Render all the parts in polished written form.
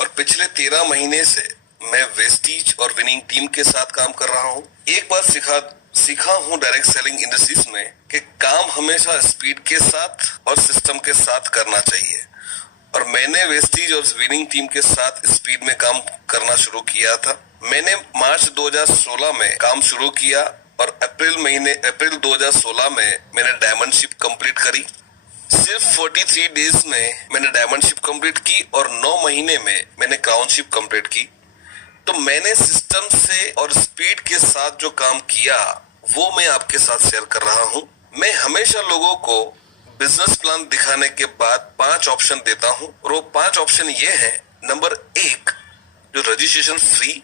और पिछले 13 महीने से मैं वेस्टीज और विनिंग टीम के साथ काम कर रहा हूँ। एक बात सीखा हूँ डायरेक्ट सेलिंग इंडस्ट्रीज में कि काम हमेशा स्पीड के साथ और सिस्टम के साथ करना चाहिए, और मैंने वेस्टीज और विनिंग टीम के साथ स्पीड में काम करना शुरू किया था। मैंने मार्च 2016 में काम शुरू किया और अप्रैल 2016 में मैंने डायमंडशिप कंप्लीट करी। सिर्फ 43 डेज में मैंने डायमंडशिप कंप्लीट की और 9 महीने में मैंने क्राउनशिप कंप्लीट की। तो मैंने सिस्टम से और स्पीड के साथ जो काम किया वो मैं आपके साथ शेयर कर रहा हूँ। मैं हमेशा लोगों को बिजनेस प्लान दिखाने के बाद 5 ऑप्शन देता हूँ, और वो 5 ऑप्शन ये हैं। नंबर 1 जो रजिस्ट्रेशन फ्री,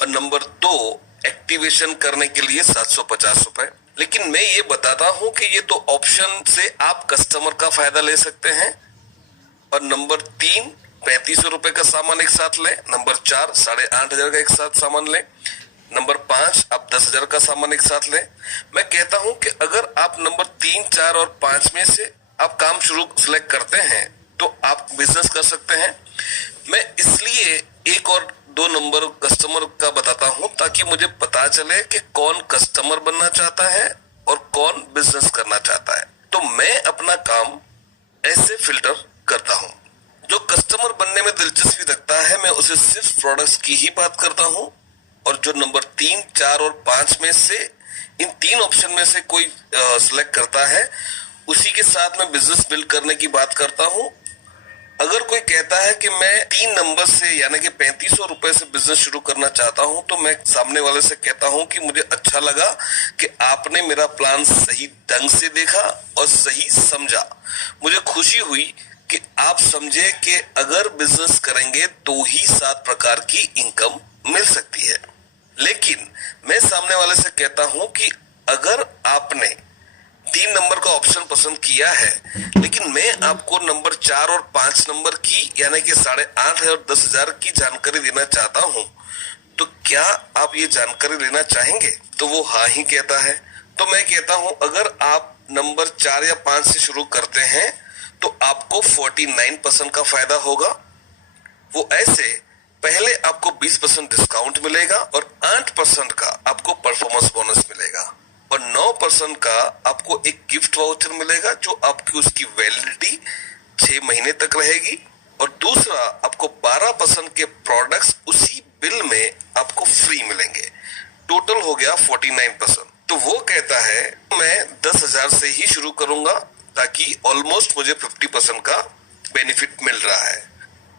और नंबर 2 एक्टिवेशन करने के लिए 750 रुपए। लेकिन मैं ये बताता हूं कि ये तो ऑप्शन से आप कस्टमर का फायदा ले सकते हैं। और नंबर 3 3500 रुपए का सामान एक साथ ले। नंबर 4 8,500 का एक साथ सामान ले। नंबर 5 आप 10,000 का सामान एक साथ ले। मैं कहता हूं कि अगर आप नंबर 3, 4 और 5 में से आप काम शुरू सिलेक्ट करते हैं तो आप बिजनेस कर सकते हैं। मैं इसलिए 1 और 2 नंबर कस्टमर का बताता हूं ताकि मुझे पता चले कि कौन कस्टमर बनना चाहता है और कौन बिजनेस करना चाहता है। तो मैं अपना काम ऐसे फिल्टर करता हूं। जो कस्टमर बनने में दिलचस्पी रखता है मैं उसे सिर्फ प्रोडक्ट्स की ही बात करता हूं, और जो नंबर 3, 4 और 5 में से इन 3 ऑप्शन में से कोई सिलेक्ट करता है उसी के साथ मैं बिजनेस बिल्ड करने की बात करता हूं। अगर कोई कहता है कि मैं 3 नंबर से यानी कि 3500 रुपए से बिजनेस शुरू करना चाहता हूं, तो मैं सामने वाले से कहता हूं कि मुझे अच्छा लगा कि आपने मेरा प्लान सही ढंग से देखा और सही समझा। मुझे खुशी हुई कि आप समझे कि अगर बिजनेस करेंगे तो ही 7 प्रकार की इनकम मिल सकती है। लेकिन मैं सामने वाले से कहता हूं कि अगर आपने 3 नंबर का ऑप्शन पसंद किया है, लेकिन मैं आपको नंबर 4 और 5 नंबर की यानी कि 8,500 और 10,000 की जानकारी देना चाहता हूं, तो क्या आप ये जानकारी लेना चाहेंगे? तो वो हाँ ही कहता है। तो मैं कहता हूं अगर आप नंबर 4 या 5 से शुरू करते हैं तो आपको 49% का फायदा होगा। वो ऐसे पहले आपको 20% डिस्काउंट मिलेगा और 8% का आपको परफॉर्मेंस बोनस मिलेगा, और 9% का आपको एक गिफ्ट वाउचर मिलेगा जो आपकी उसकी वैलिडिटी 6 महीने तक रहेगी, और दूसरा आपको 12% के प्रोडक्ट्स उसी बिल में आपको फ्री मिलेंगे। टोटल हो गया 49%। तो वो कहता है मैं 10,000 से ही शुरू करूंगा ताकि ऑलमोस्ट मुझे 50% का बेनिफिट मिल रहा है।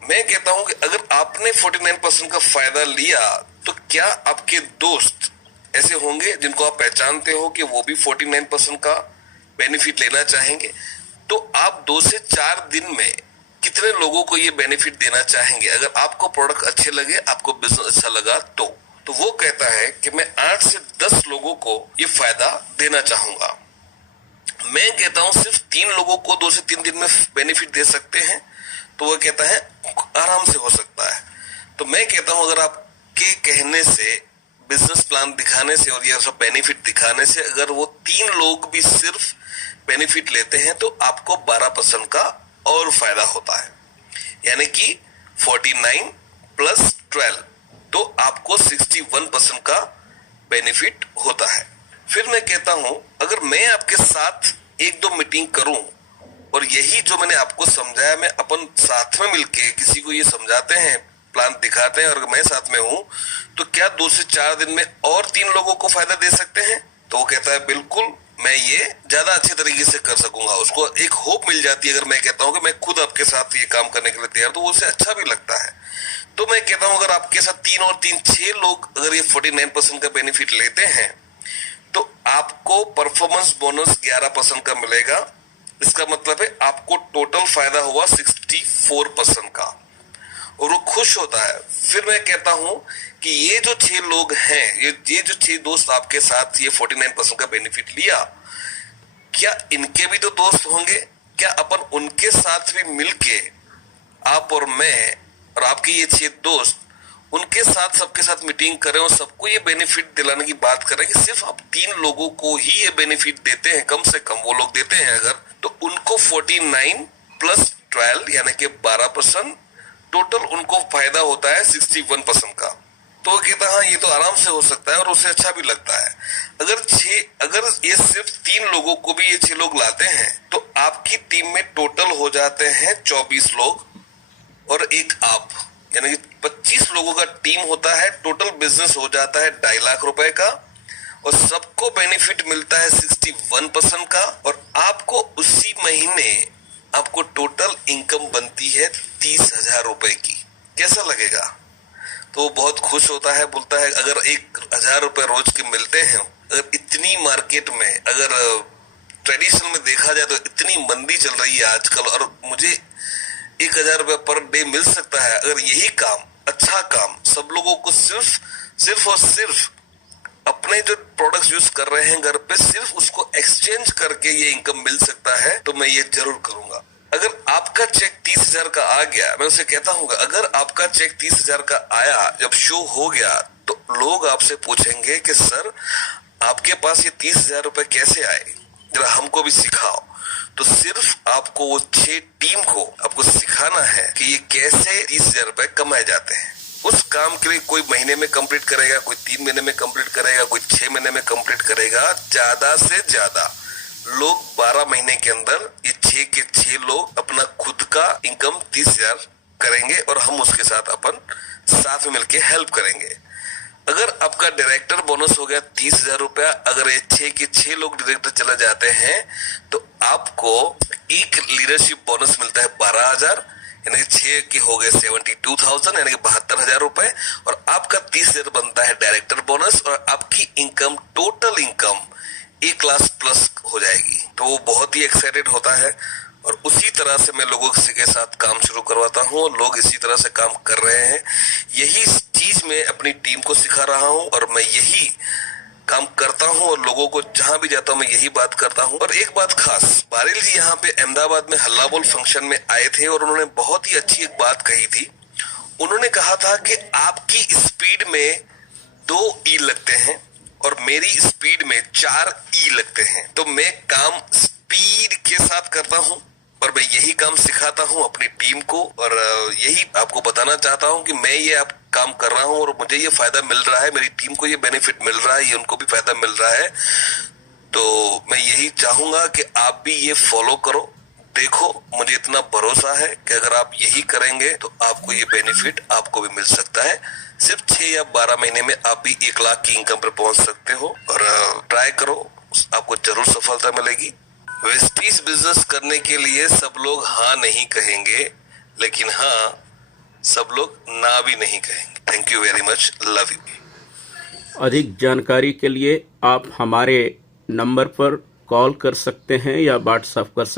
मैं कहता हूं कि अगर आपने 49% का फायदा लिया तो क्या आपके दोस्त ऐसे होंगे जिनको आप पहचानते हो कि वो भी 49% का बेनिफिट लेना चाहेंगे? तो आप 2 से 4 दिन में कितने लोगों को ये बेनिफिट देना चाहेंगे? अगर आपको प्रोडक्ट अच्छे लगे, आपको बिजनेस अच्छा लगा तो वो कहता है कि मैं 8 से 10 लोगों को ये फायदा देना चाहूंगा। मैं कहता हूं सिर्फ 3 लोगों को 2 से 3 दिन में बेनिफिट दे सकते हैं, तो वो कहता है आराम से हो सकता है। तो मैं कहता हूं अगर आपके कहने से, बिजनेस प्लान दिखाने से और ये सब बेनिफिट दिखाने से अगर वो 3 लोग भी सिर्फ बेनिफिट लेते हैं तो आपको 12% का और फायदा होता है, यानी कि 49 प्लस 12, तो आपको 61% का बेनिफिट होता है। फिर मैं कहता हूं अगर मैं आपके साथ 1-2 मीटिंग करूं और यही जो मैंने आपको समझाया मैं अपन साथ में मिलके किसी को ये समझाते हैं, प्लान दिखाते हैं, और मैं साथ में हूं, तो क्या 2 से 4 दिन में और 3 लोगों को फायदा दे सकते हैं? तो वो कहता है बिल्कुल, मैं ये ज्यादा अच्छे तरीके से कर सकूंगा। उसको एक होप मिल जाती है अगर मैं कहता हूं कि मैं खुद आपके साथ ये काम करने के लिए तैयार, तो उसे अच्छा भी लगता है। तो मैं कहता हूं अगर आपके साथ 3 और 3 6 लोग अगर ये 49% का बेनिफिट लेते हैं तो आपको परफॉर्मेंस बोनस 11% का मिलेगा। इसका मतलब है आपको टोटल फायदा हुआ 64% का, और वो खुश होता है। फिर मैं कहता हूं कि ये जो 6 लोग हैं, ये जो 6 दोस्त आपके साथ ये 49% का बेनिफिट लिया, क्या इनके भी तो दोस्त होंगे? क्या अपन उनके साथ भी मिलके, आप और मैं और आपके ये 6 दोस्त, उनके साथ सबके साथ मीटिंग करें और सबको ये बेनिफिट दिलाने की बात करें कि सिर्फ आप 3 लोगों को ही ये बेनिफिट देते हैं, कम से कम वो लोग देते हैं अगर, तो उनको 49 प्लस 12 यानी कि 12% टोटल उनको फायदा होता है 61% का। तो वो कहता हाँ ये तो आराम से हो सकता है और उसे अच्छा भी लगता है। अगर ये सिर्फ 3 लोगों को भी ये 6 लोग लाते हैं तो आपकी टीम में टोटल हो जाते हैं 24 लोग और एक आप, यानी कि 25 लोगों का टीम होता है। टोटल बिजनेस हो जाता है 2.5 लाख रुपए का और सबको बेनिफिट मिलता है 61% का और आपको उसी महीने आपको टोटल इनकम बनती है 30,000 रुपए की। कैसा लगेगा? तो वो बहुत खुश होता है, बोलता है अगर 1,000 रुपए रोज के मिलते हैं, अगर इतनी मार्केट में, अगर ट्रेडिशनल में देखा जाए तो इतनी मंदी चल रही है आजकल और मुझे 1,000 रुपए पर डे मिल सकता है, अगर यही काम, अच्छा काम सब लोगों को सिर्फ और सिर्फ अपने जो प्रोडक्ट्स यूज कर रहे हैं घर पे, सिर्फ उसको एक्सचेंज करके ये इनकम मिल सकता है, तो मैं ये जरूर करूंगा। अगर आपका चेक 30,000 का आ गया, मैं उसे कहता हूँ अगर आपका चेक 30,000 का आया, जब शो हो गया तो लोग आपसे पूछेंगे कि सर आपके पास ये 30,000 रुपए कैसे आए, जरा हमको भी सिखाओ। तो सिर्फ आपको वो 6 टीम को आपको सिखाना है कि ये कैसे 30,000 रुपए कमाए जाते हैं। उस काम के लिए कोई महीने में कंप्लीट करेगा, कोई 3 महीने में कंप्लीट करेगा, कोई 6 महीने में कंप्लीट करेगा। ज्यादा से ज्यादा लोग 12 महीने के अंदर ये 6 के 6 लोग अपना खुद का इनकम 30,000 करेंगे और हम उसके साथ अपन साथ में मिलके हेल्प करेंगे। अगर आपका डायरेक्टर बोनस हो गया 30,000 रुपया, अगर ये 6 के 6 लोग डायरेक्टर चले जाते हैं तो आपको एक लीडरशिप बोनस मिलता है 12,000, यानी कि 6 के हो गए 72,000, यानी कि 72,000 रुपए और आपका 30,000 बनता है डायरेक्टर बोनस और आपकी income, total income 1 lakh plus हो जाएगी। तो वो बहुत ही एक्साइटेड होता है और उसी तरह से मैं लोगों के साथ काम शुरू करवाता हूँ और लोग इसी तरह से काम कर रहे हैं। यही चीज मैं अपनी टीम को सिखा रहा हूँ और मैं यही काम करता हूँ और लोगों को जहां भी जाता हूँ मैं यही बात करता हूँ। और एक बात खास, बारेल जी यहाँ पे अहमदाबाद में हल्ला बोल फंक्शन में आए थे और उन्होंने बहुत ही अच्छी एक बात कही थी। उन्होंने कहा था कि आपकी स्पीड में 2 ई लगते हैं और मेरी स्पीड में 4 ई लगते हैं। तो मैं काम स्पीड के साथ करता हूँ और मैं यही काम सिखाता हूँ अपनी टीम को और यही आपको बताना चाहता हूँ कि मैं ये आप काम कर रहा हूँ और मुझे ये फायदा मिल रहा है, मेरी टीम को ये बेनिफिट मिल रहा है, ये उनको भी फायदा मिल रहा है। तो मैं यही चाहूंगा कि आप भी ये फॉलो करो। देखो, मुझे इतना भरोसा है कि अगर आप यही करेंगे तो आपको ये बेनिफिट आपको भी मिल सकता है। सिर्फ 6 या 12 महीने में आप भी 1 लाख की इनकम पर पहुंच सकते हो और ट्राई करो, आपको जरूर सफलता मिलेगी। वेस्टीज बिजनेस करने के लिए सब लोग हाँ नहीं कहेंगे, लेकिन हाँ सब लोग ना भी नहीं कहेंगे। Thank you very much, love you. अधिक जानकारी के लिए आप हमारे नंबर पर कॉल कर सकते हैं या व्हाट्सएप कर सकते हैं।